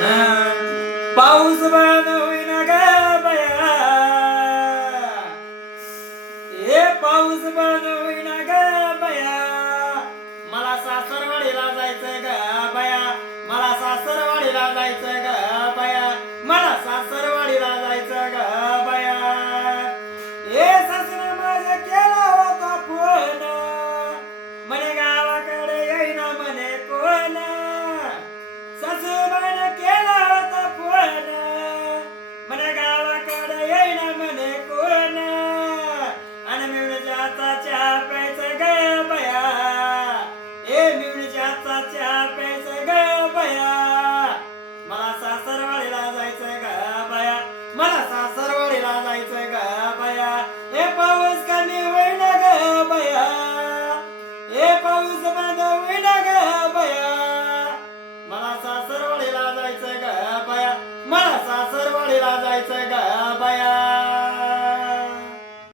पाऊस बंद होईना ग बया, हे पाऊस बंद होईना ग बया, मला सासरवाडीला जायचंय ग बया, मला सासरवाडीला जायचंय ग बया, मला सासरवाडीला जायचं ग बया. हे सासर माझ्या केला होता फोन, म्हणे गावाकडे येईना म्हणे कोण. सासूबाईने केला होता फोन, म्हणे गावाकडे येईना म्हणे कोण. आणि मिवणीच्या हातचा चहा प्यायचं ग बया, ए मिवणीच्या हातचा चहा प्यायचं ग बया, मला सासरवाडीला जायचंय ग बया, मला सासरवाडीला जायचंय ग बया. हे पाऊस कमी होईना ग बया, हे पाऊस बंद होईना ग बया, मला सासरवाडीला जायचंय ग बया, मला सासरवाडीला जायचंय ग बया.